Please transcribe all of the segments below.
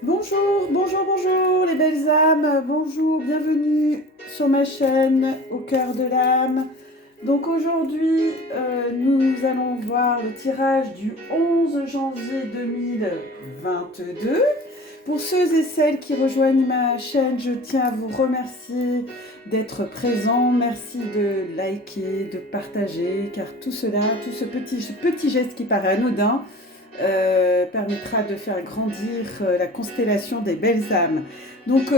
Bonjour, bonjour, bonjour les belles âmes, bonjour, bienvenue sur ma chaîne Au cœur de l'âme. Donc aujourd'hui, nous allons voir le tirage du 11 janvier 2022. Pour ceux et celles qui rejoignent ma chaîne, je tiens à vous remercier d'être présents. Merci de liker, de partager, car tout cela, tout ce petit geste qui paraît anodin, permettra de faire grandir la constellation des belles âmes. Donc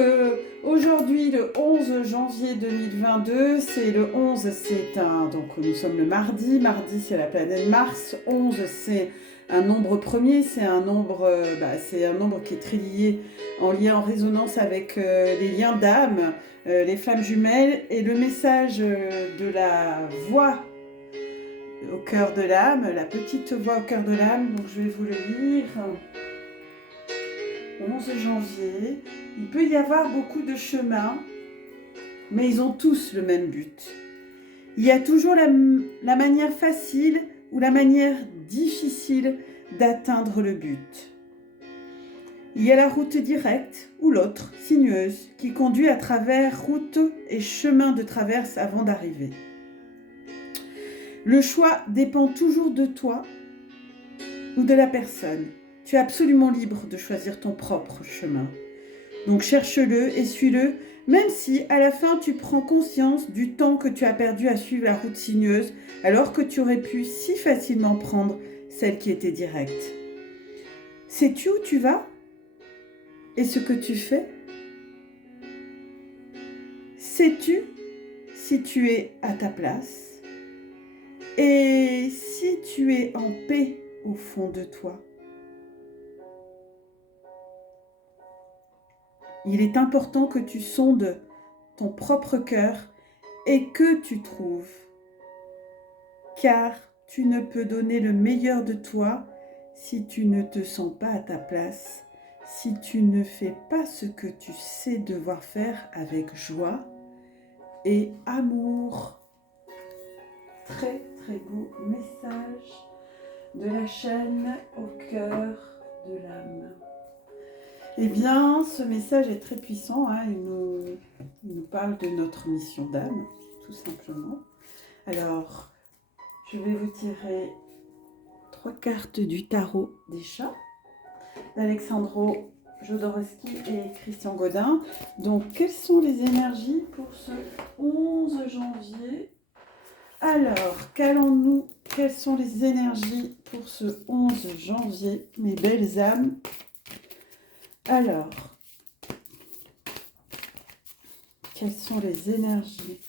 aujourd'hui, le 11 janvier 2022, c'est le 11, donc nous sommes le mardi, c'est la planète Mars, 11 c'est un nombre premier, c'est un nombre qui est très lié, en lien, en résonance avec les liens d'âme, les flammes jumelles, et le message de la voix au cœur de l'âme, la petite voix au cœur de l'âme, donc je vais vous le lire. 11 janvier, il peut y avoir beaucoup de chemins, mais ils ont tous le même but. Il y a toujours la manière facile ou la manière difficile d'atteindre le but. Il y a la route directe ou l'autre, sinueuse, qui conduit à travers routes et chemins de traverse avant d'arriver. Le choix dépend toujours de toi ou de la personne. Tu es absolument libre de choisir ton propre chemin. Donc cherche-le et suis-le, même si à la fin tu prends conscience du temps que tu as perdu à suivre la route sinueuse, alors que tu aurais pu si facilement prendre celle qui était directe. Sais-tu où tu vas et ce que tu fais? Sais-tu si tu es à ta place et si tu es en paix au fond de toi? Il est important que tu sondes ton propre cœur et que tu trouves, car tu ne peux donner le meilleur de toi si tu ne te sens pas à ta place, si tu ne fais pas ce que tu sais devoir faire avec joie et amour. Très très beau message de la chaîne Au cœur de l'âme. Eh bien, ce message est très puissant, hein. Il nous parle de notre mission d'âme, tout simplement. Alors, je vais vous tirer 3 cartes du tarot des chats d'Alexandro Jodorowsky et Christian Godin. Donc, quelles sont les énergies pour ce 11 janvier? Alors, quelles sont les énergies pour ce 11 janvier, mes belles âmes? Alors, quelles sont les énergies?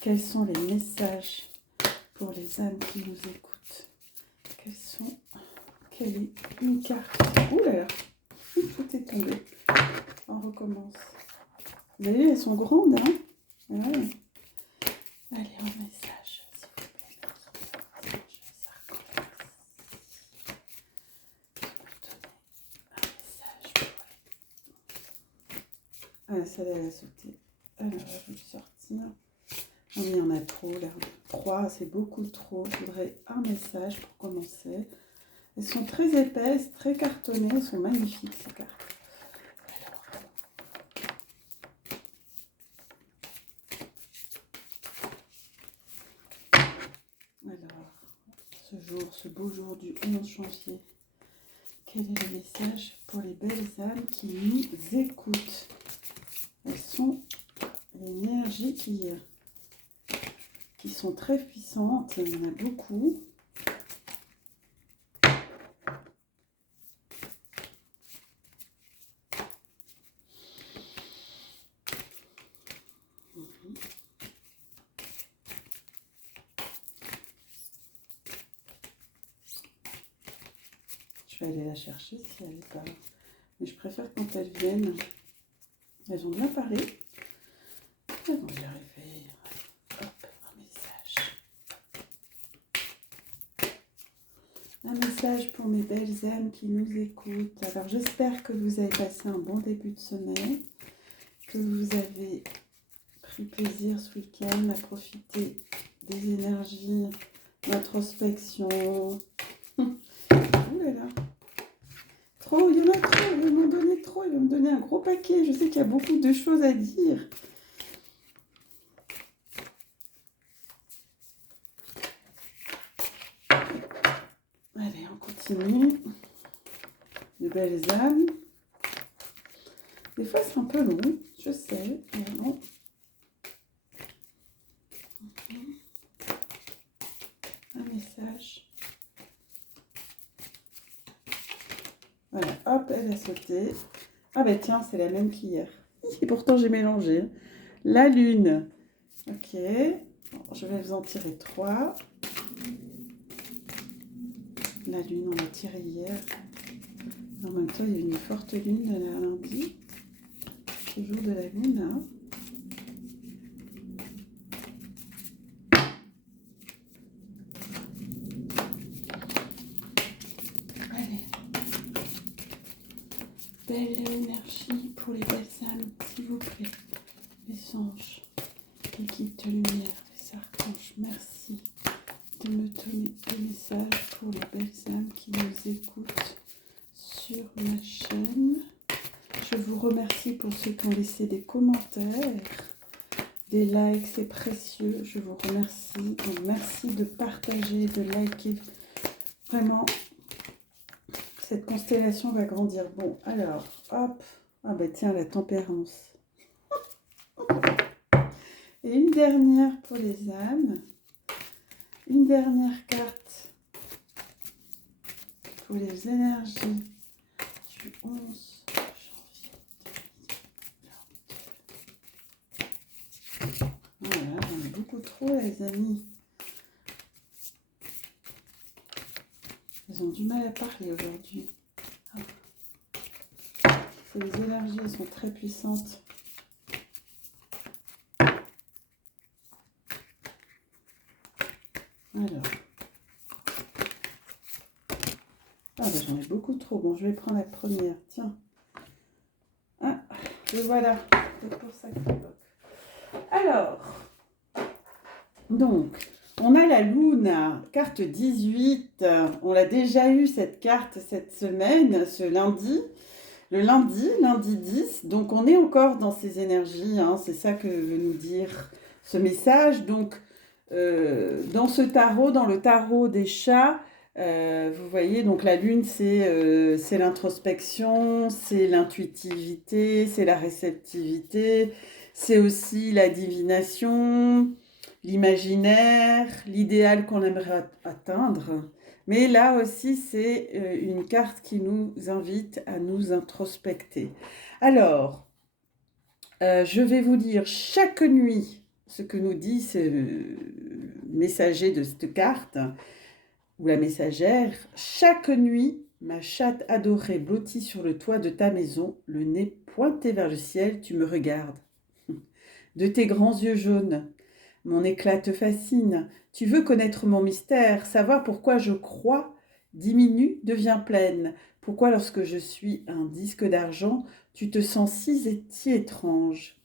Quels sont les messages pour les âmes qui nous écoutent? Quelle est une carte? Ouh là là, tout est tombé. On recommence. Vous avez vu, elles sont grandes, hein? Ouais. Allez, en message, s'il vous plaît. Je vais ça un message. Ah, ça elle a sauté. Alors, je vais sortir. Oh, mais il y en a trop là. 3, c'est beaucoup trop. Je voudrais un message pour commencer. Elles sont très épaisses, très cartonnées. Elles sont magnifiques ces cartes. Alors, ce beau jour du 11 janvier, quel est le message pour les belles âmes qui nous écoutent? Elles sont l'énergie qui sont très puissantes. Il y en a beaucoup. Je vais aller la chercher si elle n'est pas. Mais je préfère quand elles viennent. Elles ont bien parlé. Elles vont y arriver. Hop, un message. Un message pour mes belles âmes qui nous écoutent. Alors j'espère que vous avez passé un bon début de semaine, que vous avez pris plaisir ce week-end à profiter des énergies d'introspection. Ouh là là. trop, il y en a trop, ils vont m'en donner trop, ils vont me donner un gros paquet. Je sais qu'il y a beaucoup de choses à dire. Allez, on continue. De belles âmes. Des fois, c'est un peu long, je sais, mais bon. Un message. Voilà, hop, elle a sauté. Ah ben tiens, c'est la même qu'hier. Et pourtant, j'ai mélangé. La lune. Ok. Bon, je vais vous en tirer 3. La lune, on l'a tiré hier. En même temps, il y a eu une forte lune le lundi. Le jour de la lune, hein. Allez. Belle énergie pour les belles âmes, s'il vous plaît. Les anges, les guides de lumière, les archanges, merci de me donner des messages pour les belles âmes qui nous écoutent sur ma chaîne. Je vous remercie pour ceux qui ont laissé des commentaires, des likes, c'est précieux. Je vous remercie. Donc, merci de partager, de liker. Vraiment, cette constellation va grandir. Bon, alors, hop. Ah ben tiens, la tempérance. Et une dernière pour les âmes. Une dernière carte pour les énergies du 11 janvier. Voilà, j'en ai beaucoup trop, les amis. Ils ont du mal à parler aujourd'hui. Les énergies, elles sont très puissantes. Alors. Ah ben j'en ai beaucoup trop. Bon, je vais prendre la première. Tiens. Ah, le voilà. C'est pour ça que je bloque. Alors. Donc, on a la Luna, carte 18. On l'a déjà eu cette carte cette semaine, ce lundi. Le lundi 10. Donc, on est encore dans ces énergies. Hein, c'est ça que veut nous dire ce message. Donc, dans ce tarot, dans le tarot des chats, vous voyez, donc la lune, c'est l'introspection, c'est l'intuitivité, c'est la réceptivité, c'est aussi la divination, l'imaginaire, l'idéal qu'on aimerait atteindre. Mais là aussi, c'est une carte qui nous invite à nous introspecter. Alors, je vais vous lire chaque nuit ce que nous dit ce messager de cette carte, ou la messagère. Chaque nuit, ma chatte adorée blottie sur le toit de ta maison, le nez pointé vers le ciel, tu me regardes. De tes grands yeux jaunes, mon éclat te fascine. Tu veux connaître mon mystère, savoir pourquoi je crois, diminue, devient pleine. Pourquoi lorsque je suis un disque d'argent, tu te sens si étrange.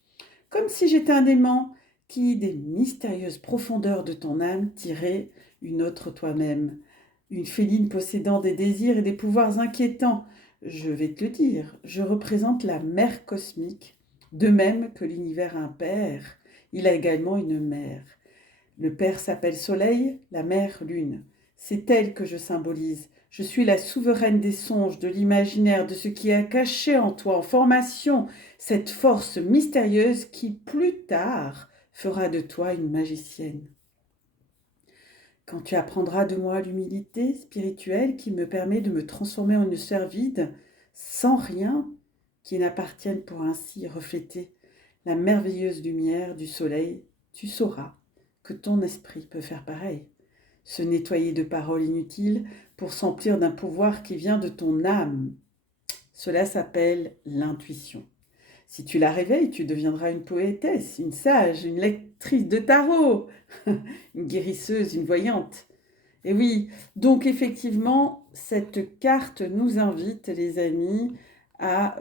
Comme si j'étais un aimant qui, des mystérieuses profondeurs de ton âme, tirait une autre toi-même. Une féline possédant des désirs et des pouvoirs inquiétants. Je vais te le dire, je représente la mère cosmique, de même que l'univers a un père, il a également une mère. Le père s'appelle Soleil, la mère Lune. C'est elle que je symbolise. Je suis la souveraine des songes, de l'imaginaire, de ce qui est caché en toi, en formation, cette force mystérieuse qui, plus tard, fera de toi une magicienne. Quand tu apprendras de moi l'humilité spirituelle qui me permet de me transformer en une sphère vide, sans rien qui n'appartienne pour ainsi refléter la merveilleuse lumière du soleil, tu sauras que ton esprit peut faire pareil. Se nettoyer de paroles inutiles pour s'emplir d'un pouvoir qui vient de ton âme. Cela s'appelle l'intuition. Si tu la réveilles, tu deviendras une poétesse, une sage, une lectrice de tarot, une guérisseuse, une voyante. Et oui, donc effectivement, cette carte nous invite, les amis, à...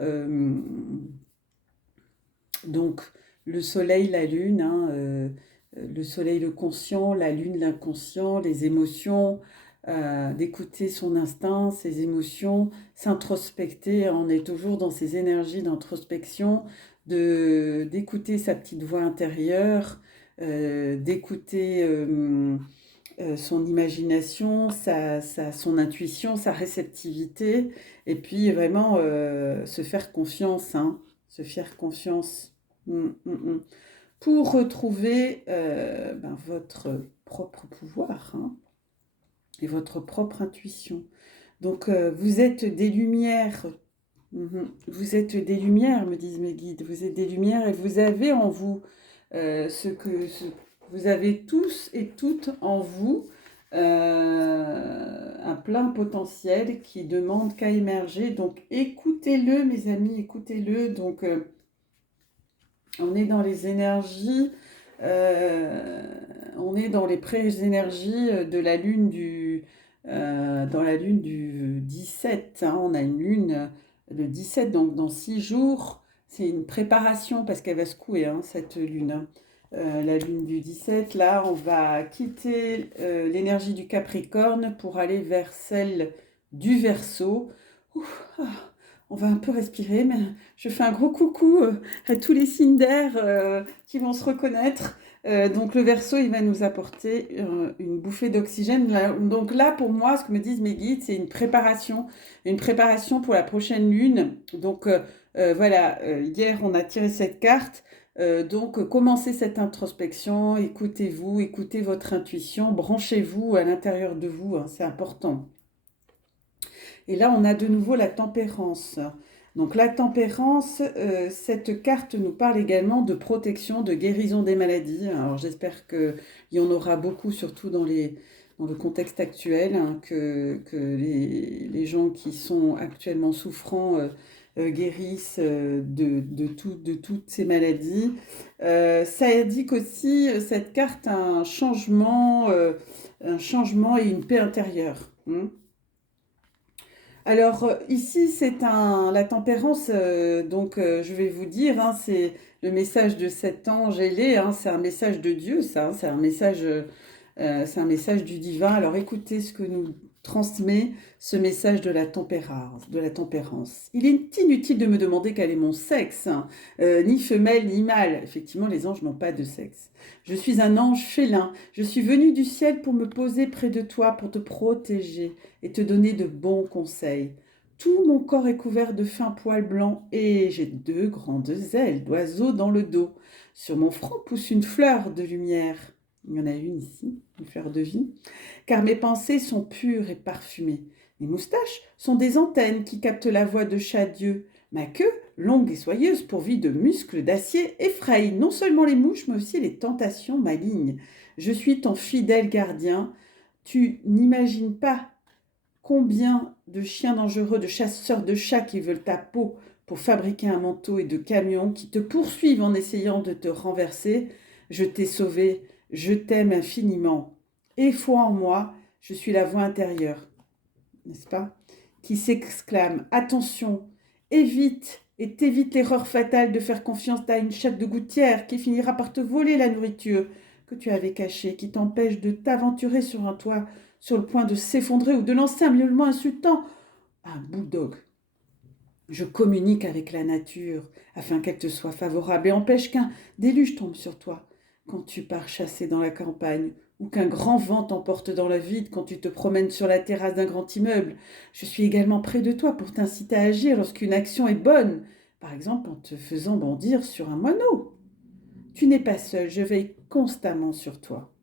donc, le soleil, la lune, hein, le soleil, le conscient, la lune, l'inconscient, les émotions, d'écouter son instinct, ses émotions, s'introspecter. On est toujours dans ces énergies d'introspection, d'écouter sa petite voix intérieure, d'écouter son imagination, son intuition, sa réceptivité, et puis vraiment se faire confiance, hein, se faire confiance. Pour retrouver votre propre pouvoir, hein, et votre propre intuition. Donc, vous êtes des lumières. Vous êtes des lumières, me disent mes guides. Vous êtes des lumières et vous avez en vous vous avez tous et toutes en vous un plein potentiel qui demande qu'à émerger. Donc, écoutez-le, mes amis, écoutez-le. Donc, on est dans les énergies, on est dans les pré-énergies de la lune dans la lune du 17. Hein, on a une lune le 17, donc dans 6 jours. C'est une préparation parce qu'elle va secouer, hein, cette lune. Hein. La lune du 17, là, on va quitter l'énergie du Capricorne pour aller vers celle du Verseau. On va un peu respirer, mais je fais un gros coucou à tous les signes d'air qui vont se reconnaître. Donc le Verseau, il va nous apporter une bouffée d'oxygène. Donc là, pour moi, ce que me disent mes guides, c'est une préparation pour la prochaine lune. Donc voilà, hier, on a tiré cette carte. Donc, commencez cette introspection, écoutez-vous, écoutez votre intuition, branchez-vous à l'intérieur de vous, hein, c'est important. Et là, on a de nouveau la tempérance. Donc la tempérance, cette carte nous parle également de protection, de guérison des maladies. Alors j'espère qu'il y en aura beaucoup, surtout dans le contexte actuel, hein, que les gens qui sont actuellement souffrants guérissent de toutes ces maladies. Ça indique aussi, cette carte, un changement et une paix intérieure. Alors ici, c'est la tempérance, donc je vais vous dire, hein, c'est le message de cet ange ailé, hein, c'est un message de Dieu, ça, hein, c'est un message du divin. Alors écoutez ce que nous transmet ce message de la tempérance. Il est inutile de me demander quel est mon sexe, hein, ni femelle ni mâle. Effectivement, les anges n'ont pas de sexe. Je suis un ange félin. Je suis venu du ciel pour me poser près de toi, pour te protéger et te donner de bons conseils. Tout mon corps est couvert de fins poils blancs et j'ai 2 grandes ailes d'oiseau dans le dos. Sur mon front pousse une fleur de lumière. Il y en a une ici, une fleur de vie. Car mes pensées sont pures et parfumées. Mes moustaches sont des antennes qui captent la voix de Chaque-Dieu. Ma queue, longue et soyeuse, pourvue de muscles d'acier, effraie non seulement les mouches, mais aussi les tentations malignes. Je suis ton fidèle gardien. Tu n'imagines pas combien de chiens dangereux, de chasseurs de chats qui veulent ta peau pour fabriquer un manteau et de camions qui te poursuivent en essayant de te renverser. Je t'ai sauvé, je t'aime infiniment. Et foi en moi, je suis la voix intérieure, n'est-ce pas, qui s'exclame « Attention, évite et t'évite l'erreur fatale de faire confiance à une chatte de gouttière qui finira par te voler la nourriture que tu avais cachée, qui t'empêche de t'aventurer sur un toit sur le point de s'effondrer ou de lancer un miaulement insultant à un bulldog. Je communique avec la nature afin qu'elle te soit favorable et empêche qu'un déluge tombe sur toi quand tu pars chasser dans la campagne ou qu'un grand vent t'emporte dans le vide quand tu te promènes sur la terrasse d'un grand immeuble. Je suis également près de toi pour t'inciter à agir lorsqu'une action est bonne, par exemple en te faisant bondir sur un moineau. Tu n'es pas seul, je veille constamment sur toi.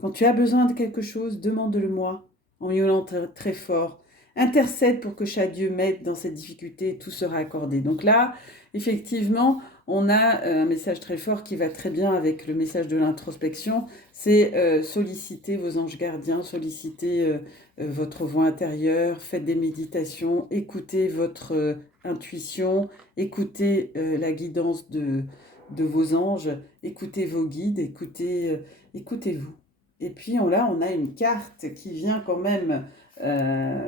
Quand tu as besoin de quelque chose, demande-le-moi en miaulant très fort. Intercède pour que chaque Dieu m'aide dans cette difficulté et tout sera accordé. Donc là, effectivement, on a un message très fort qui va très bien avec le message de l'introspection. C'est solliciter vos anges gardiens, solliciter votre voix intérieure, faites des méditations, écoutez votre intuition, écoutez la guidance de vos anges, écoutez vos guides, écoutez-vous. Et puis là, on a une carte qui vient quand même,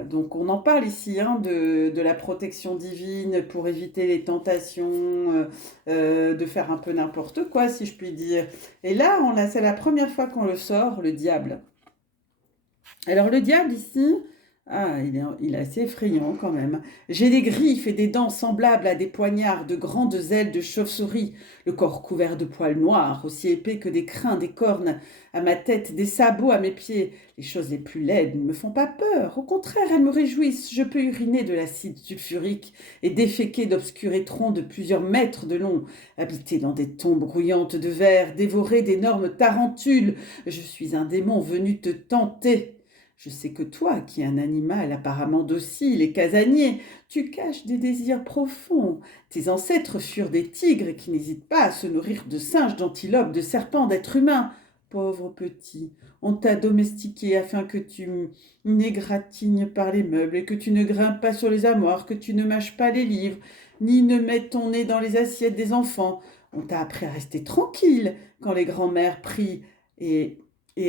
donc on en parle ici, hein, de la protection divine pour éviter les tentations, de faire un peu n'importe quoi, si je puis dire. Et là, c'est la première fois qu'on le sort, le diable. Alors le diable ici, il est assez effrayant quand même. J'ai des griffes et des dents semblables à des poignards, de grandes ailes de chauve-souris, le corps couvert de poils noirs, aussi épais que des crins, des cornes à ma tête, des sabots à mes pieds. Les choses les plus laides ne me font pas peur. Au contraire, elles me réjouissent. Je peux uriner de l'acide sulfurique et déféquer d'obscurs étrons de plusieurs mètres de long, habiter dans des tombes grouillantes de verre, dévorer d'énormes tarentules. Je suis un démon venu te tenter. Je sais que toi, qui es un animal apparemment docile et casanier, tu caches des désirs profonds. Tes ancêtres furent des tigres qui n'hésitent pas à se nourrir de singes, d'antilopes, de serpents, d'êtres humains. Pauvre petit, on t'a domestiqué afin que tu n'égratignes par les meubles et que tu ne grimpes pas sur les armoires, que tu ne mâches pas les livres, ni ne mettes ton nez dans les assiettes des enfants. On t'a appris à rester tranquille quand les grands-mères prient et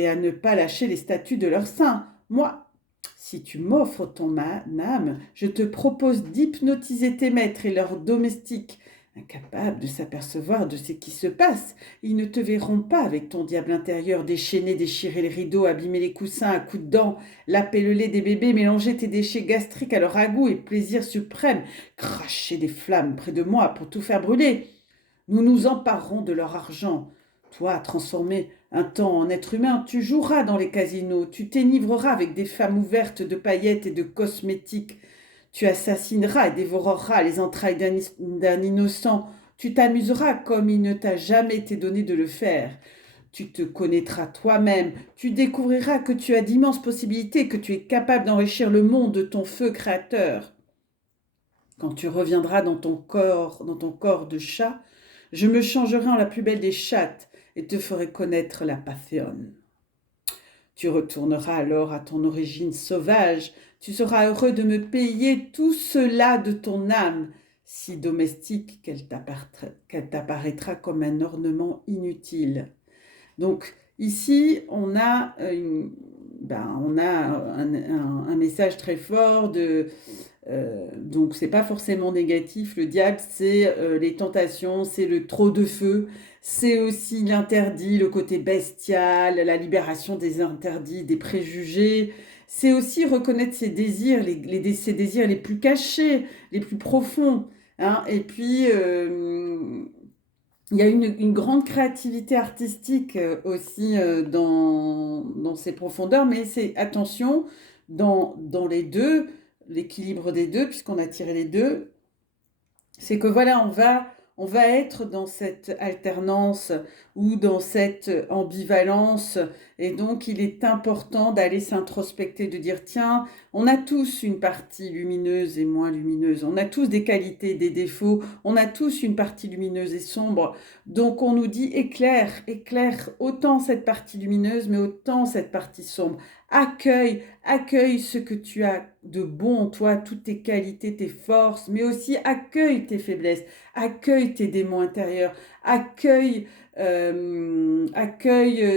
à ne pas lâcher les statues de leurs saints. Moi, si tu m'offres ton âme, je te propose d'hypnotiser tes maîtres et leurs domestiques. Incapables de s'apercevoir de ce qui se passe, ils ne te verront pas avec ton diable intérieur déchaîner, déchirer les rideaux, abîmer les coussins à coups de dents, laper le lait des bébés, mélanger tes déchets gastriques à leur ragoût et plaisir suprême, cracher des flammes près de moi pour tout faire brûler. Nous nous emparerons de leur argent. Toi, transformé un temps en être humain, tu joueras dans les casinos, tu t'enivreras avec des femmes ouvertes de paillettes et de cosmétiques, tu assassineras et dévoreras les entrailles d'un innocent, tu t'amuseras comme il ne t'a jamais été donné de le faire. Tu te connaîtras toi-même, tu découvriras que tu as d'immenses possibilités, que tu es capable d'enrichir le monde de ton feu créateur. Quand tu reviendras dans ton corps de chat, je me changerai en la plus belle des chattes et te ferai connaître la Pathéone. Tu retourneras alors à ton origine sauvage, tu seras heureux de me payer tout cela de ton âme, si domestique qu'elle t'apparaîtra comme un ornement inutile. Donc ici, on a un message très fort donc c'est pas forcément négatif. Le diable, c'est les tentations, c'est le trop de feu, c'est aussi l'interdit, le côté bestial, la libération des interdits, des préjugés. C'est aussi reconnaître ses désirs, ses désirs les plus cachés, les plus profonds. Hein. Et puis, il y a une grande créativité artistique aussi dans ces profondeurs, mais c'est attention, dans les deux, l'équilibre des deux, puisqu'on a tiré les deux, c'est que voilà, on va être dans cette alternance ou dans cette ambivalence. Et donc, il est important d'aller s'introspecter, de dire, tiens, on a tous une partie lumineuse et moins lumineuse. On a tous des qualités, des défauts. On a tous une partie lumineuse et sombre. Donc, on nous dit, éclaire, éclaire autant cette partie lumineuse, mais autant cette partie sombre. Accueille ce que tu as de bon en toi, toutes tes qualités, tes forces, mais aussi accueille tes faiblesses, accueille tes démons intérieurs, accueille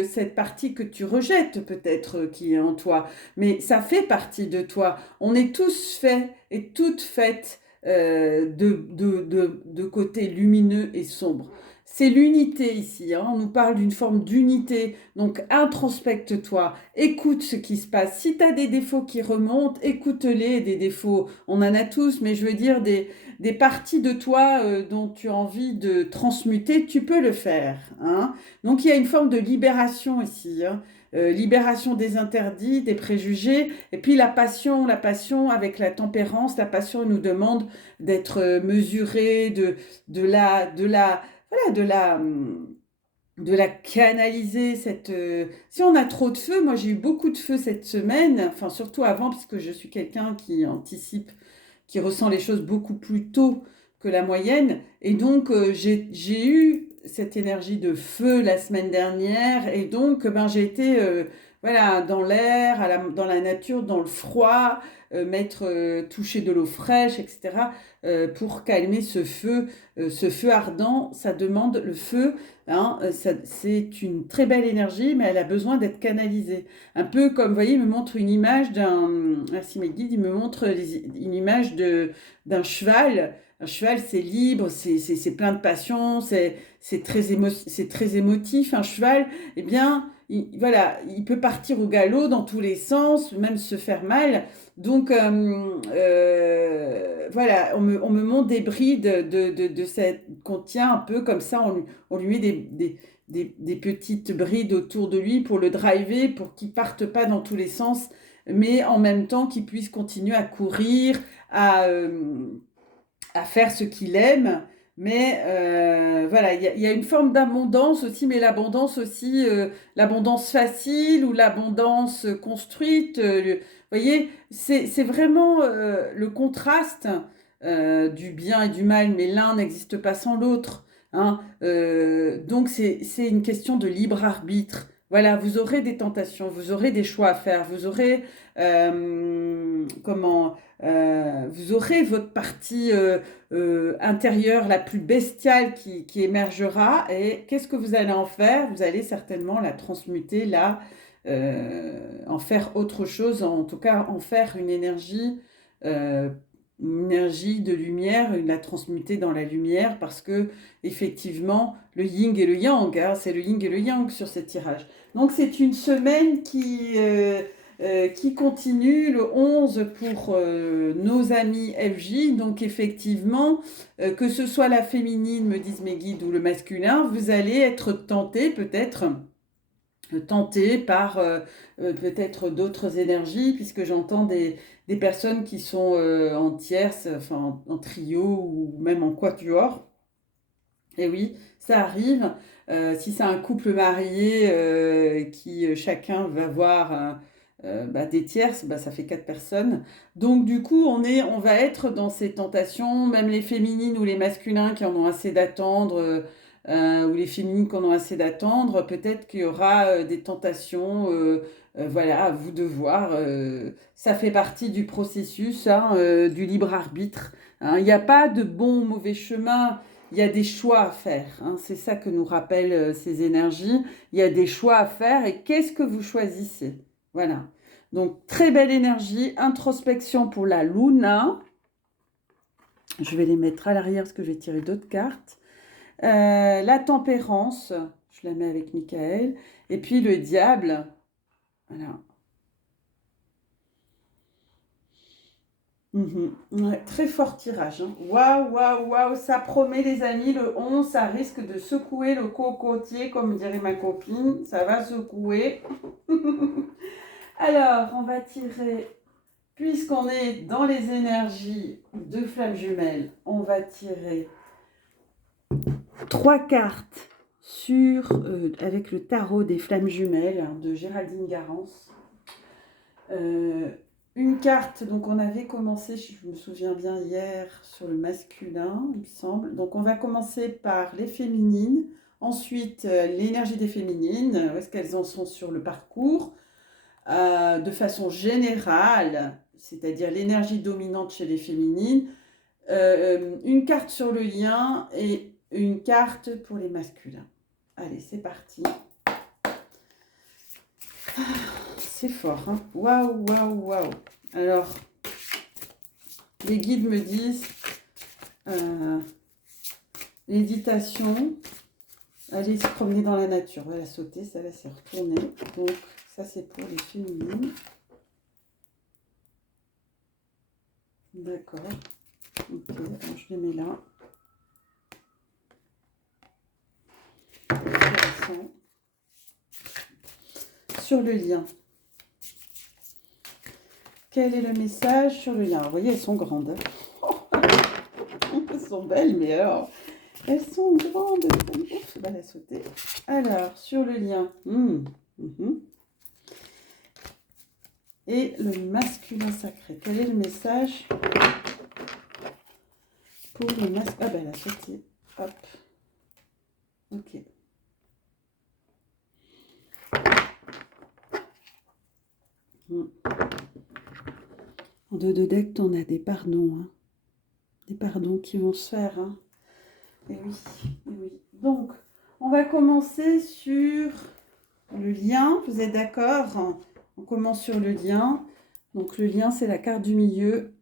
cette partie que tu rejettes peut-être qui est en toi, mais ça fait partie de toi. On est tous faits et toutes faites de côtés lumineux et sombres. C'est l'unité ici, hein. On nous parle d'une forme d'unité, donc introspecte-toi, écoute ce qui se passe. Si tu as des défauts qui remontent, écoute-les, des défauts, on en a tous, mais je veux dire des parties de toi dont tu as envie de transmuter, tu peux le faire. Hein. Donc il y a une forme de libération ici, hein. Libération des interdits, des préjugés, et puis la passion avec la tempérance, la passion nous demande d'être mesuré, voilà, de la canaliser. Si on a trop de feu, moi j'ai eu beaucoup de feu cette semaine, enfin surtout avant, puisque je suis quelqu'un qui anticipe, qui ressent les choses beaucoup plus tôt que la moyenne. Et donc j'ai eu cette énergie de feu la semaine dernière, et donc j'ai été voilà, dans l'air, dans la nature, dans le froid, toucher de l'eau fraîche, etc., pour calmer ce feu ardent. Ça demande le feu. Hein, c'est une très belle énergie, mais elle a besoin d'être canalisée. Un peu comme, vous voyez, il me montre une image merci mes guides, il me montre une image d'un cheval. Un cheval, c'est libre, c'est plein de passion, c'est très émotif. Un cheval, eh bien, voilà, il peut partir au galop dans tous les sens, même se faire mal. Donc, voilà, on me montre des brides de cette qu'on tient un peu comme ça, on lui met des petites brides autour de lui pour le driver, pour qu'il parte pas dans tous les sens, mais en même temps qu'il puisse continuer à courir, à, euh, à faire ce qu'il aime. Mais voilà, il y a une forme d'abondance aussi, mais l'abondance aussi, l'abondance facile ou l'abondance construite. Vous voyez, c'est vraiment le contraste du bien et du mal, mais l'un n'existe pas sans l'autre. Hein. Donc c'est une question de libre arbitre. Voilà, vous aurez des tentations, vous aurez des choix à faire, vous aurez comment vous aurez votre partie intérieure la plus bestiale qui émergera. Et qu'est-ce que vous allez en faire? Vous allez certainement la transmuter, en faire autre chose, en tout cas en faire euh, une énergie de lumière, la transmuter dans la lumière, parce que effectivement, le yin et le yang, hein, c'est le yin et le yang sur ces tirages. Donc c'est une semaine qui continue le 11 pour nos amis FJ. Donc effectivement, que ce soit la féminine, me disent mes guides, ou le masculin, vous allez être tenté peut-être tenté par peut-être d'autres énergies, puisque j'entends des personnes qui sont en tierce, enfin en trio ou même en quatuor. Et oui, ça arrive. Si c'est un couple marié qui chacun va voir bah, des tierces, bah, ça fait 4 personnes. Donc du coup, on va être dans ces tentations, même les féminines ou les masculins qui en ont assez d'attendre, ou les féminines qui en ont assez d'attendre, peut-être qu'il y aura des tentations. Voilà, à vous de voir. Ça fait partie du processus, hein, du libre arbitre. Hein. Il n'y a pas de bon ou mauvais chemin. Il y a des choix à faire, hein. C'est ça que nous rappellent ces énergies. Il y a des choix à faire et qu'est-ce que vous choisissez? Voilà. Donc, très belle énergie. Introspection pour la Luna. Je vais les mettre à l'arrière parce que je vais tirer d'autres cartes. La tempérance. Je la mets avec Michael. Et puis le diable. Voilà. Ouais, très fort tirage. Hein. Waouh, waouh, waouh, ça promet les amis, le 11, ça risque de secouer le cocotier, comme dirait ma copine, ça va secouer. Alors, on va tirer, puisqu'on est dans les énergies de flammes jumelles, on va tirer 3 cartes avec le tarot des flammes jumelles, hein, de Géraldine Garance. Une carte, donc on avait commencé, je me souviens bien hier, sur le masculin, il me semble. Donc on va commencer par les féminines, ensuite l'énergie des féminines, où est-ce qu'elles en sont sur le parcours, de façon générale, c'est-à-dire l'énergie dominante chez les féminines, une carte sur le lien et une carte pour les masculins. Allez, c'est parti. C'est fort, hein. Waouh, waouh, waouh. Alors, les guides me disent méditation, aller se promener dans la nature. On va la sauter, ça va se retourner. Donc, ça, c'est pour les féminines. D'accord. Ok, alors je les mets là. Intéressant. Sur le lien. Quel est le message sur le lien? Vous voyez, elles sont grandes. Elles sont belles, mais alors, elles sont grandes. Ouf, on va la sauter. Alors, sur le lien. Et le masculin sacré. Quel est le message pour le masculin? Ah ben, la sauter. Hop. Ok. En deux de deck, on a des pardons. Hein. Des pardons qui vont se faire. Hein. Et oui, et oui. Donc, on va commencer sur le lien. Vous êtes d'accord? On commence sur le lien. Donc, le lien, c'est la carte du milieu.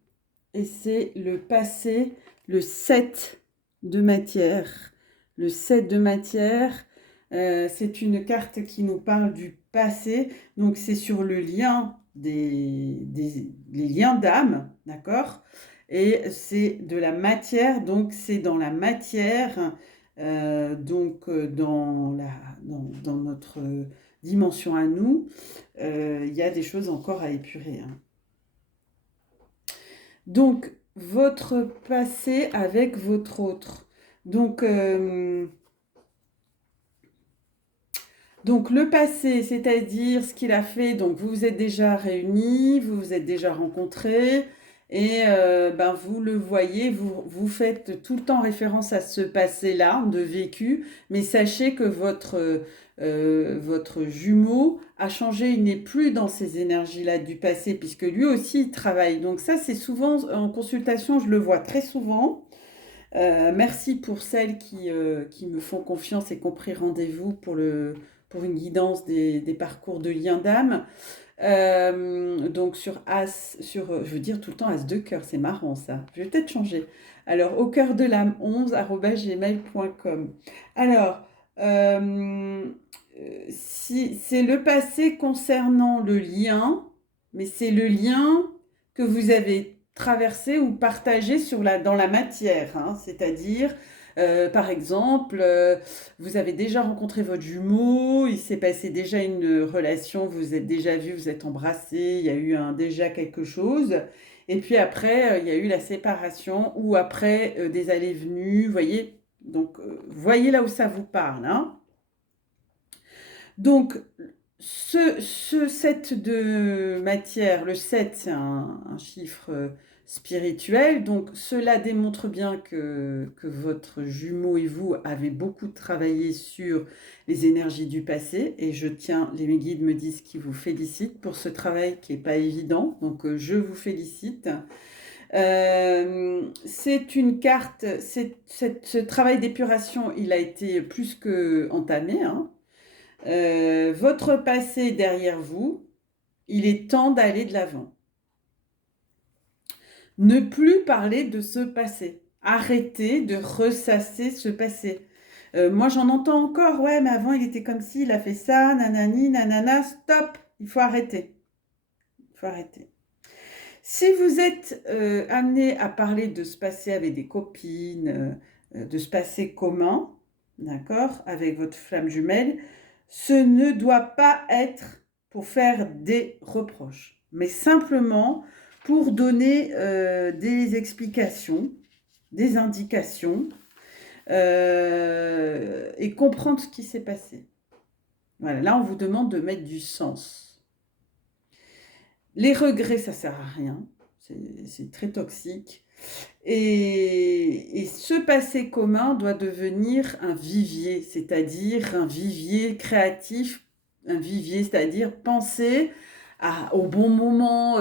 Et c'est le passé, le 7 de matière. Le 7 de matière. C'est une carte qui nous parle du passé. Donc, c'est sur le lien les liens d'âme, d'accord? Et c'est de la matière, donc c'est dans la matière, dans notre dimension à nous, il y a des choses encore à épurer, hein. Donc, votre passé avec votre autre. Donc, donc le passé, c'est-à-dire ce qu'il a fait, donc vous vous êtes déjà réunis, vous vous êtes déjà rencontrés, et ben vous le voyez, vous faites tout le temps référence à ce passé-là de vécu, mais sachez que votre jumeau a changé, il n'est plus dans ces énergies-là du passé, puisque lui aussi il travaille. Donc ça, c'est souvent en consultation, je le vois très souvent. Merci pour celles qui me font confiance et qui ont pris rendez-vous pour une guidance des parcours de lien d'âme. Donc je veux dire tout le temps As de cœur, c'est marrant ça. Je vais peut-être changer. Alors, au cœur de l'âme 11@gmail.com. Alors, si c'est le passé concernant le lien, mais c'est le lien que vous avez traversé ou partagé dans la matière, hein. C'est-à-dire, par exemple, vous avez déjà rencontré votre jumeau, il s'est passé déjà une relation, vous vous êtes déjà vus, vous êtes embrassés, il y a eu déjà quelque chose. Et puis après, il y a eu la séparation ou après des allées-venues, vous voyez. Donc, voyez là où ça vous parle, hein. Donc, ce set de matière, le 7, c'est un chiffre spirituel. Donc, cela démontre bien que votre jumeau et vous avez beaucoup travaillé sur les énergies du passé. Et mes guides me disent qu'ils vous félicitent pour ce travail qui n'est pas évident. Donc, je vous félicite. C'est une carte, ce travail d'épuration, il a été plus que entamé, hein. Votre passé est derrière vous, il est temps d'aller de l'avant. Ne plus parler de ce passé. Arrêtez de ressasser ce passé. Moi, j'en entends encore, ouais, mais avant, il était comme ci, il a fait ça, nanani, nanana, stop, il faut arrêter. Il faut arrêter. Si vous êtes amené à parler de ce passé avec des copines, de ce passé commun, d'accord, avec votre flamme jumelle, ce ne doit pas être pour faire des reproches, mais simplement pour donner des explications, des indications et comprendre ce qui s'est passé. Voilà, là on vous demande de mettre du sens. Les regrets, ça sert à rien, c'est très toxique. Et ce passé commun doit devenir un vivier, c'est-à-dire un vivier créatif, un vivier, c'est-à-dire penser au bon moment,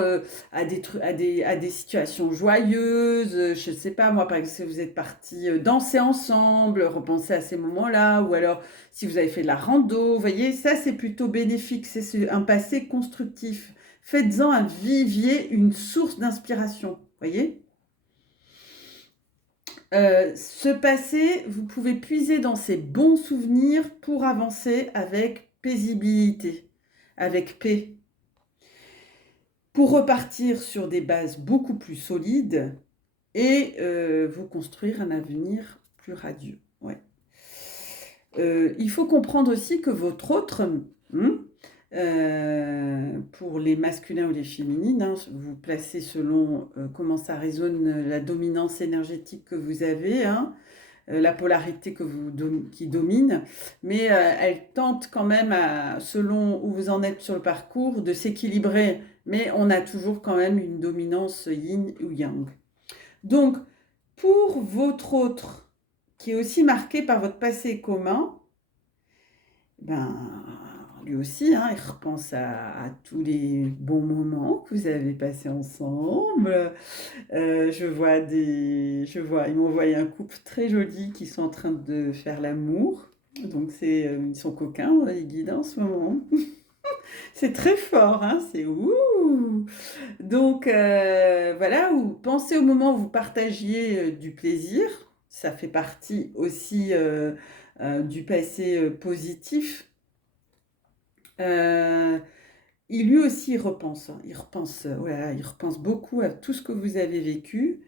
à des situations joyeuses. Je ne sais pas, moi, par exemple, si vous êtes partis danser ensemble, repensez à ces moments-là, ou alors si vous avez fait de la rando, vous voyez, ça c'est plutôt bénéfique, un passé constructif. Faites-en un vivier, une source d'inspiration, voyez. Ce passé, vous pouvez puiser dans ces bons souvenirs pour avancer avec paisibilité, avec paix, pour repartir sur des bases beaucoup plus solides et vous construire un avenir plus radieux. Ouais. Il faut comprendre aussi que votre autre, pour les masculins ou les féminines, hein, vous placez selon comment ça résonne la dominance énergétique que vous avez, hein, la polarité qui domine, mais elle tente quand même, selon où vous en êtes sur le parcours, de s'équilibrer, mais on a toujours quand même une dominance yin ou yang. Donc, pour votre autre, qui est aussi marqué par votre passé commun, ben, lui aussi, hein, il repense à tous les bons moments que vous avez passés ensemble. Ils m'ont envoyé un couple très joli qui sont en train de faire l'amour. Donc, ils sont coquins, les guides en ce moment. C'est très fort, hein, c'est ouh. Donc, voilà, pensez au moment où vous partagiez du plaisir. Ça fait partie aussi du passé positif, il lui aussi repense. Hein. Voilà, il repense beaucoup à tout ce que vous avez vécu.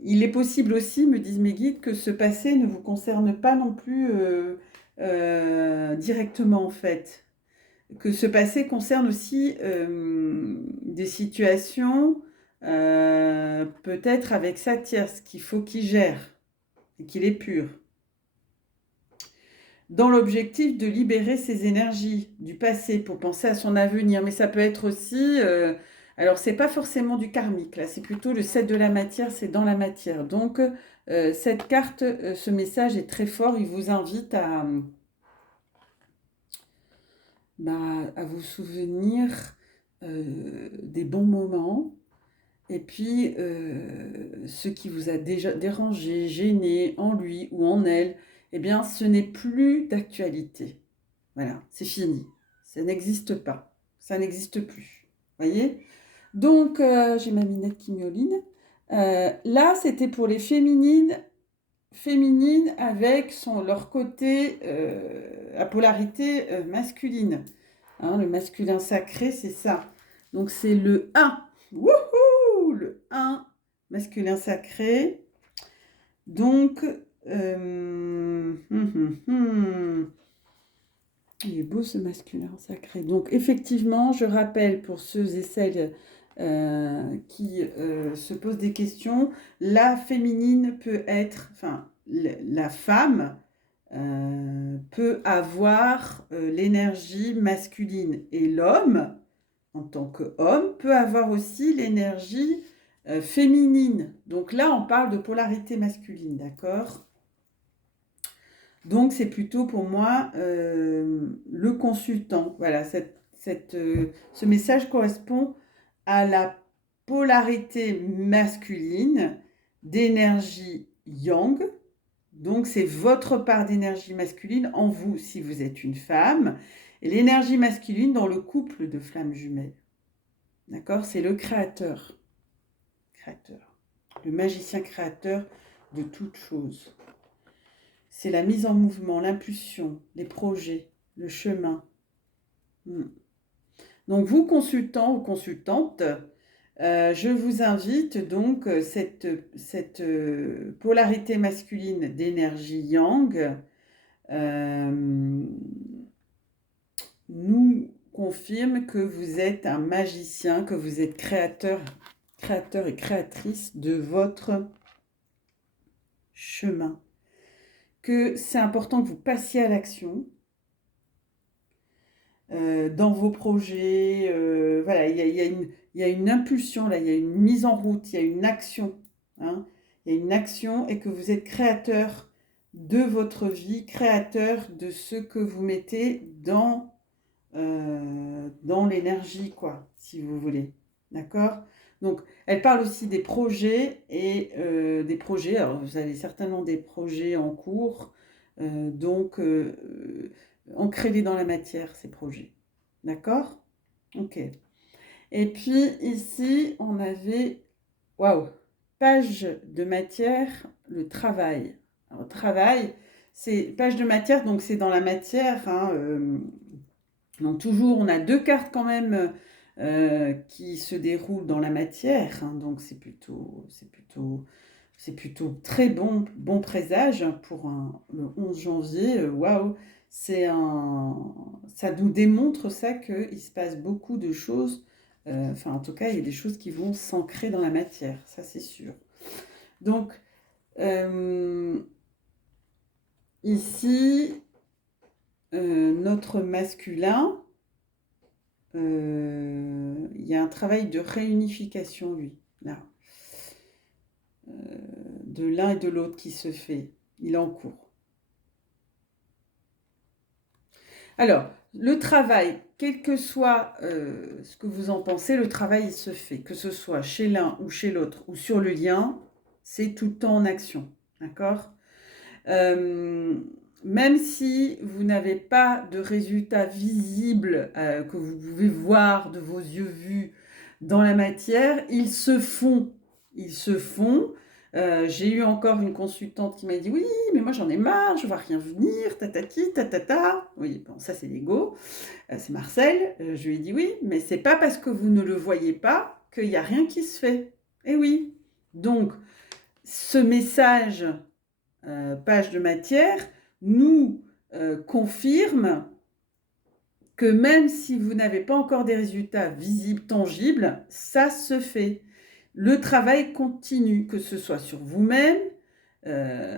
Il est possible aussi, me disent mes guides, que ce passé ne vous concerne pas non plus directement en fait. Que ce passé concerne aussi des situations peut-être avec sa tierce qu'il faut qu'il gère et qu'il épure. Dans l'objectif de libérer ses énergies du passé pour penser à son avenir. Mais ça peut être aussi... alors, c'est pas forcément du karmique, là, c'est plutôt le 7 de la matière, c'est dans la matière. Donc, cette carte, ce message est très fort, il vous invite à vous souvenir des bons moments, et puis ce qui vous a déjà dérangé, gêné en lui ou en elle, eh bien, ce n'est plus d'actualité. Voilà, c'est fini. Ça n'existe pas. Ça n'existe plus. Voyez ? Donc, j'ai ma minette qui mioline. Là, c'était pour les féminines avec leur côté à polarité masculine. Hein, le masculin sacré, c'est ça. Donc, c'est le 1. Wouhou! Le 1, masculin sacré. Donc, il est beau ce masculin sacré. Donc, effectivement, je rappelle pour ceux et celles qui se posent des questions, la féminine peut être, enfin, la femme peut avoir l'énergie masculine et l'homme, en tant qu'homme, peut avoir aussi l'énergie féminine. Donc là, on parle de polarité masculine, d'accord ? Donc, c'est plutôt pour moi le consultant. Voilà, ce message correspond à la polarité masculine d'énergie yang. Donc, c'est votre part d'énergie masculine en vous si vous êtes une femme. Et l'énergie masculine dans le couple de flammes jumelles. D'accord ? C'est le créateur. Le magicien créateur de toutes choses. C'est la mise en mouvement, l'impulsion, les projets, le chemin. Donc, vous, consultants ou consultantes, je vous invite donc cette polarité masculine d'énergie yang nous confirme que vous êtes un magicien, que vous êtes créateur et créatrice de votre chemin. Que c'est important que vous passiez à l'action dans vos projets. Voilà, il y a une impulsion, là, il y a une mise en route, il y a une action. Hein, il y a une action et que vous êtes créateur de votre vie, créateur de ce que vous mettez dans l'énergie, quoi, si vous voulez. D'accord ? Donc, elle parle aussi des projets et des projets. Alors, vous avez certainement des projets en cours, donc ancrez-les dans la matière, ces projets. D'accord ? Ok. Et puis, ici, on avait, waouh, page de matière, le travail. Alors, travail, c'est page de matière, donc c'est dans la matière. Hein, donc, toujours, on a deux cartes quand même qui se déroulent dans la matière. Hein, donc, c'est plutôt très bon présage pour le 11 janvier. Waouh, ça nous démontre ça qu'il se passe beaucoup de choses. Enfin, en tout cas, il y a des choses qui vont s'ancrer dans la matière, ça c'est sûr. Donc, ici, notre masculin, il y a un travail de réunification, lui, là. De l'un et de l'autre qui se fait. Il est en cours. Alors, le travail, quel que soit ce que vous en pensez, le travail il se fait. Que ce soit chez l'un ou chez l'autre ou sur le lien, c'est tout le temps en action. D'accord ? Même si vous n'avez pas de résultats visibles que vous pouvez voir de vos yeux vus dans la matière, ils se font. J'ai eu encore une consultante qui m'a dit: «Oui, mais moi j'en ai marre, je vois rien venir, tatati, tatata». Oui, bon, ça c'est l'ego, c'est Marcel. Je lui ai dit: «Oui, mais c'est pas parce que vous ne le voyez pas qu'il y a rien qui se fait». Eh oui! Donc ce message, page de matière, nous, confirme que même si vous n'avez pas encore des résultats visibles, tangibles, ça se fait. Le travail continue, que ce soit sur vous-même, euh,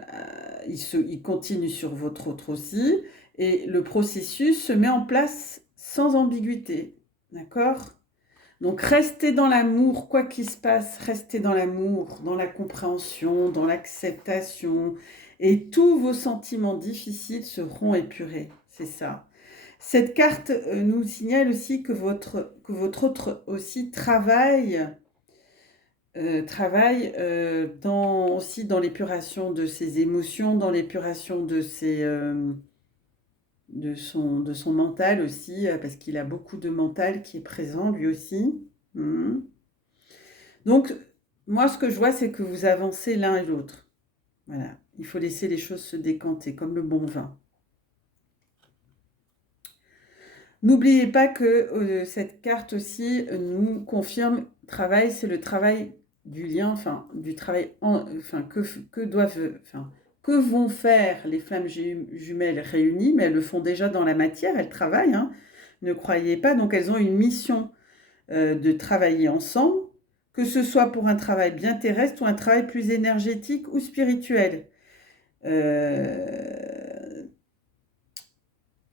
il continue sur votre autre aussi, et le processus se met en place sans ambiguïté. D'accord? Donc restez dans l'amour, quoi qu'il se passe, restez dans l'amour, dans la compréhension, dans l'acceptation, et tous vos sentiments difficiles seront épurés. C'est ça. Cette carte nous signale aussi que votre autre aussi aussi dans l'épuration de ses émotions, dans l'épuration de son mental aussi, parce qu'il a beaucoup de mental qui est présent lui aussi. Mhm. Donc, moi, ce que je vois, c'est que vous avancez l'un et l'autre. Voilà. Il faut laisser les choses se décanter, comme le bon vin. N'oubliez pas que cette carte aussi nous confirme travail, c'est le travail du lien, enfin du travail, que vont faire les flammes jumelles réunies, mais elles le font déjà dans la matière, elles travaillent, hein, ne croyez pas, donc elles ont une mission de travailler ensemble, que ce soit pour un travail bien terrestre ou un travail plus énergétique ou spirituel.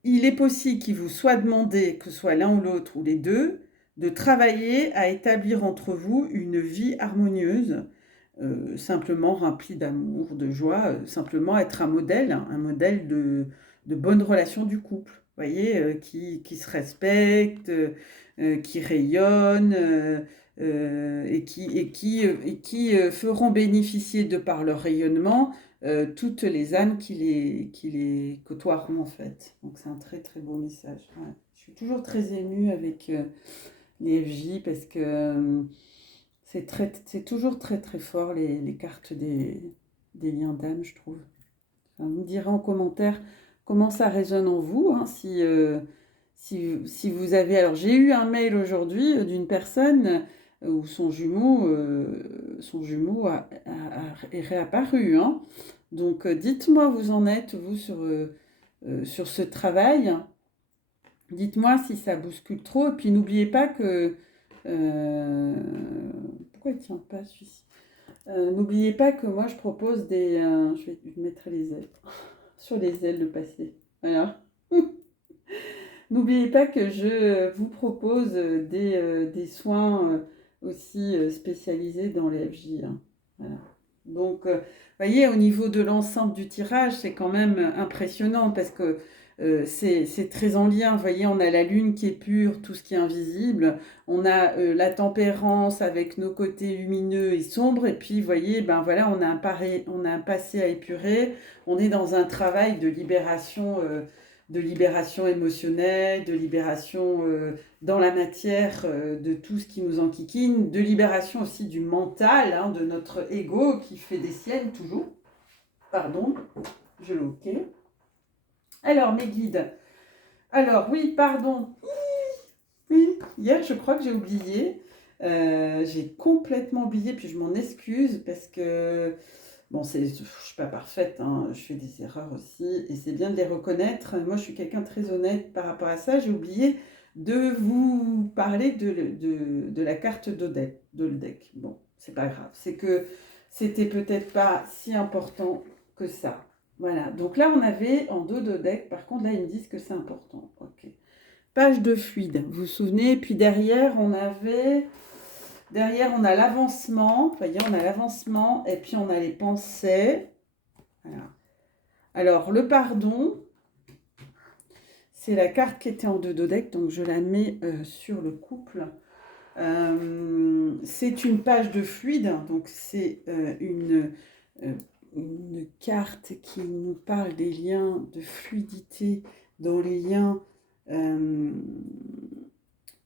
Il est possible qu'il vous soit demandé, que ce soit l'un ou l'autre ou les deux, de travailler à établir entre vous une vie harmonieuse, simplement remplie d'amour, de joie, simplement être un modèle de bonne relation du couple, voyez, qui se respecte, qui rayonne, et qui feront bénéficier de par leur rayonnement toutes les âmes qui les côtoieront en fait. Donc c'est un très très beau message. Ouais. Je suis toujours très émue avec les FJ parce que c'est toujours très très fort les cartes des liens d'âme, je trouve. Enfin, vous me direz en commentaire comment ça résonne en vous, hein, si vous avez... Alors j'ai eu un mail aujourd'hui d'une personne où son jumeau est réapparu. Hein. Donc dites-moi où vous en êtes, vous, sur ce travail. Dites-moi si ça bouscule trop. Et puis n'oubliez pas que... pourquoi il ne tient pas celui-ci? N'oubliez pas que moi je propose des... je vais mettre les ailes. Sur les ailes de passer. Voilà. N'oubliez pas que je vous propose des soins aussi spécialisés dans les FJ. Hein. Voilà. Donc, voyez, au niveau de l'ensemble du tirage, c'est quand même impressionnant parce que c'est très en lien. Vous voyez, on a la lune qui est pure, tout ce qui est invisible. On a la tempérance avec nos côtés lumineux et sombres. Et puis, vous voyez, ben voilà, on a un passé à épurer. On est dans un travail de libération émotionnelle, de libération dans la matière de tout ce qui nous enquiquine, de libération aussi du mental, hein, de notre ego qui fait des siennes toujours. Pardon, je l'ai ok. Alors, mes guides. Alors, oui, pardon. Oui, hier, je crois que j'ai oublié. J'ai complètement oublié, puis je m'en excuse parce que bon, je ne suis pas parfaite, hein, je fais des erreurs aussi, et c'est bien de les reconnaître. Moi, je suis quelqu'un de très honnête par rapport à ça. J'ai oublié de vous parler de la carte de deck. Bon, c'est pas grave. C'est que c'était peut-être pas si important que ça. Voilà. Donc là, on avait en deux de deck. Par contre, là, ils me disent que c'est important. Ok. Page de fluide. Vous vous souvenez? Puis derrière, on a l'avancement, vous voyez, on a l'avancement et puis on a les pensées. Voilà. Alors, le pardon, c'est la carte qui était en deux deck, donc je la mets sur le couple. C'est une page de fluide, donc c'est une carte qui nous parle des liens de fluidité dans les liens.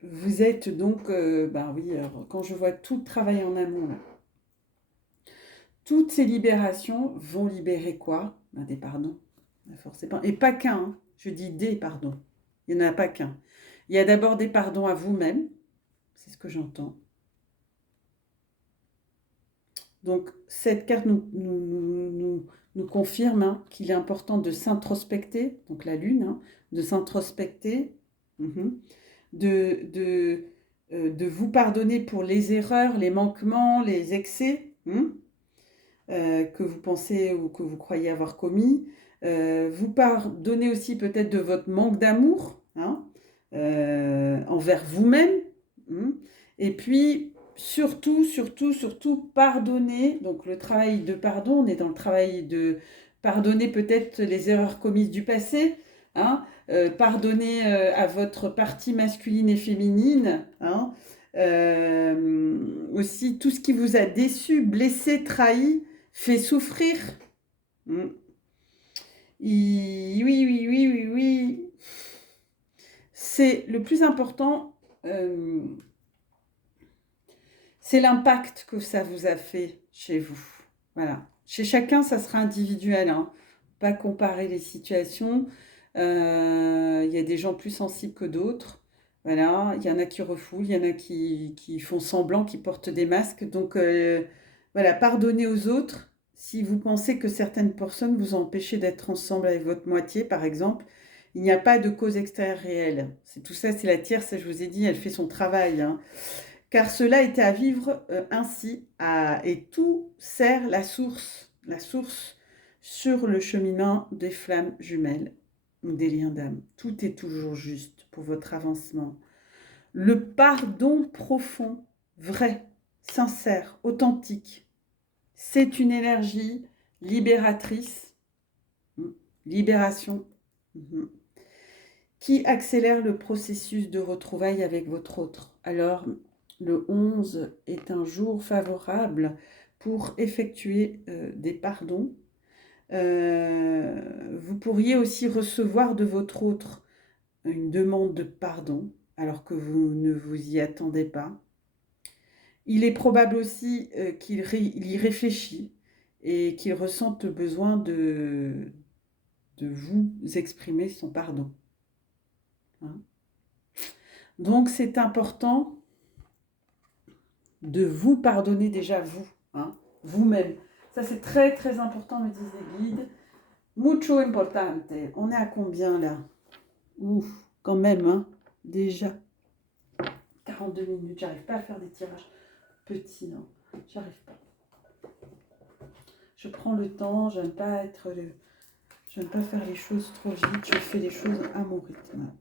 Vous êtes donc, ben oui, alors, quand je vois tout le travail en amont, là, toutes ces libérations vont libérer quoi? Ben, des pardons, forcément. Et pas qu'un, hein. Je dis des pardons. Il n'y en a pas qu'un. Il y a d'abord des pardons à vous-même. C'est ce que j'entends. Donc, cette carte nous confirme hein, qu'il est important de s'introspecter, donc la lune, hein, de s'introspecter, de vous pardonner pour les erreurs, les manquements, les excès que vous pensez ou que vous croyez avoir commis. Vous pardonner aussi peut-être de votre manque d'amour hein, envers vous-même. Et puis, surtout, pardonner. Donc, le travail de pardon, on est dans le travail de pardonner peut-être les erreurs commises du passé. Hein, pardonner à votre partie masculine et féminine. Hein, aussi, tout ce qui vous a déçu, blessé, trahi, fait souffrir. Oui. C'est le plus important, c'est l'impact que ça vous a fait chez vous. Voilà. Chez chacun, ça sera individuel. Hein. Pas comparer les situations. Il y a des gens plus sensibles que d'autres. Voilà. Il y en a qui refoulent, il y en a qui font semblant, qui portent des masques. Donc, voilà, pardonnez aux autres. Si vous pensez que certaines personnes vous ont empêché d'être ensemble avec votre moitié, par exemple, il n'y a pas de cause extérieure réelle. C'est tout ça, c'est la tierce, je vous ai dit, elle fait son travail. Hein. Car cela était à vivre ainsi, et tout sert la source sur le cheminement des flammes jumelles, des liens d'âme. Tout est toujours juste pour votre avancement. Le pardon profond, vrai, sincère, authentique, c'est une énergie libératrice, libération, qui accélère le processus de retrouvailles avec votre autre. Alors, le 11 est un jour favorable pour effectuer des pardons. Vous pourriez aussi recevoir de votre autre une demande de pardon alors que vous ne vous y attendez pas. Il est probable aussi qu'il y réfléchit et qu'il ressente le besoin de vous exprimer son pardon. Hein? Donc, c'est important de vous pardonner déjà vous, hein, vous-même. Ça, c'est très, très important, me disent les guides. Mucho importante. On est à combien, là? Ouf, quand même, hein, déjà. 42 minutes, j'arrive pas à faire des tirages petits, non. J'arrive pas. Je prends le temps, j'aime pas faire les choses trop vite, je fais les choses à mon rythme.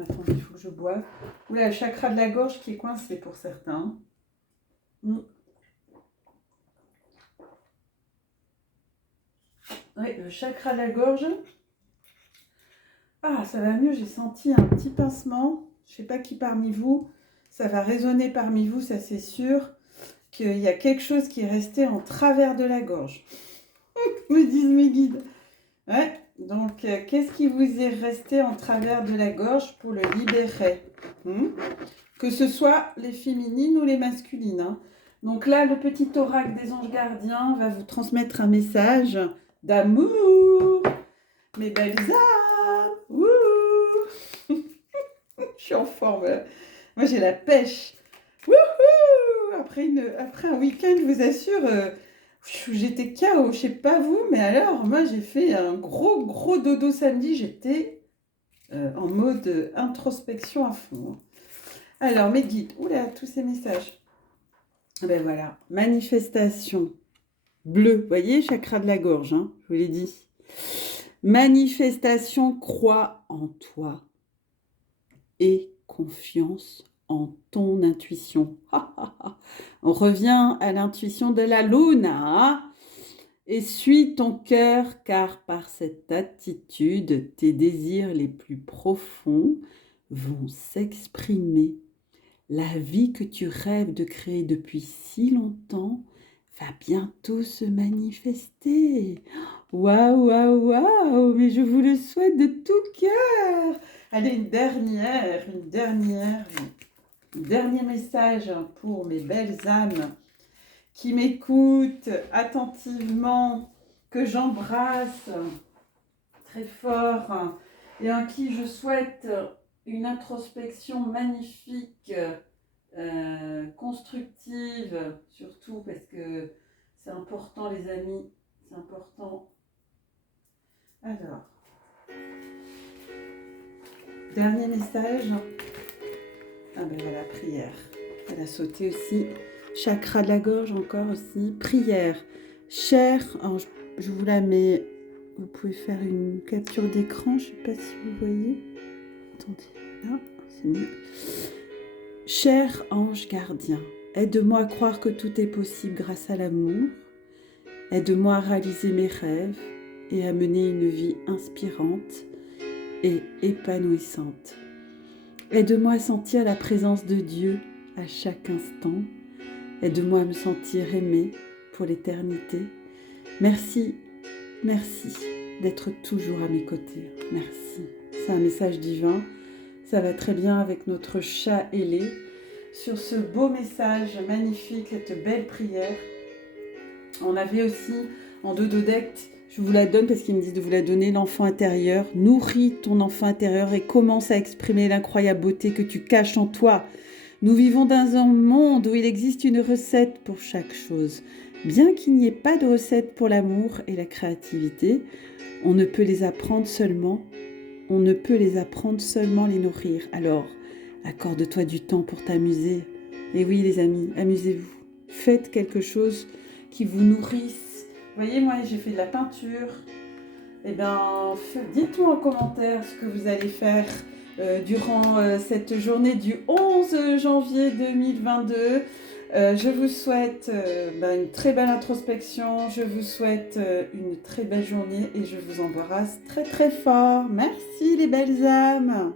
Attendez, il faut que je boive. Oula, le chakra de la gorge qui est coincé pour certains. Oui, le chakra de la gorge. Ah, ça va mieux, j'ai senti un petit pincement. Je ne sais pas qui parmi vous, ça va résonner parmi vous, ça c'est sûr, qu'il y a quelque chose qui est resté en travers de la gorge. Me disent mes guides. Ouais, donc qu'est-ce qui vous est resté en travers de la gorge pour le libérer que ce soit les féminines ou les masculines. Hein. Donc là, le petit oracle des anges gardiens va vous transmettre un message d'amour. Mes belles âmes. Ouh. Je suis en forme. Moi, j'ai la pêche. Wouhou. Après un week-end, je vous assure, j'étais KO. Je sais pas vous, mais alors, moi, j'ai fait un gros dodo samedi. J'étais en mode introspection à fond. Alors, mes guides. Oula, tous ces messages. Ben voilà. Manifestation. Bleu. Vous voyez, chakra de la gorge, hein, je vous l'ai dit. Manifestation, crois en toi et confiance en ton intuition. On revient à l'intuition de la lune. Hein, et suis ton cœur, car par cette attitude, tes désirs les plus profonds vont s'exprimer. La vie que tu rêves de créer depuis si longtemps va bientôt se manifester. Waouh, waouh, waouh, mais je vous le souhaite de tout cœur. Allez, un dernier message pour mes belles âmes qui m'écoutent attentivement, que j'embrasse très fort et en qui je souhaite une introspection magnifique, constructive, surtout parce que c'est important les amis, c'est important. Alors, dernier message. Ah ben voilà, prière. Elle a sauté aussi. Chakra de la gorge encore aussi. Prière. Cher, alors je vous la mets, vous pouvez faire une capture d'écran, je ne sais pas si vous voyez. Attendez, là, c'est mieux. Cher ange gardien, aide-moi à croire que tout est possible grâce à l'amour. Aide-moi à réaliser mes rêves et à mener une vie inspirante et épanouissante. Aide-moi à sentir la présence de Dieu à chaque instant. Aide-moi à me sentir aimée pour l'éternité. Merci, merci d'être toujours à mes côtés. Merci. C'est un message divin. Ça va très bien avec notre chat ailé. Sur ce beau message magnifique, cette belle prière, on avait aussi en dododecte, je vous la donne parce qu'ils me disent de vous la donner, l'enfant intérieur. Nourris ton enfant intérieur et commence à exprimer l'incroyable beauté que tu caches en toi. Nous vivons dans un monde où il existe une recette pour chaque chose. Bien qu'il n'y ait pas de recette pour l'amour et la créativité, on ne peut les apprendre seulement les nourrir. Alors, accorde-toi du temps pour t'amuser. Et oui les amis, amusez-vous. Faites quelque chose qui vous nourrisse. Vous voyez, moi j'ai fait de la peinture. Eh bien, dites-moi en commentaire ce que vous allez faire durant cette journée du 11 janvier 2022. Je vous souhaite une très belle introspection, je vous souhaite une très belle journée et je vous embrasse très très fort. Merci les belles âmes.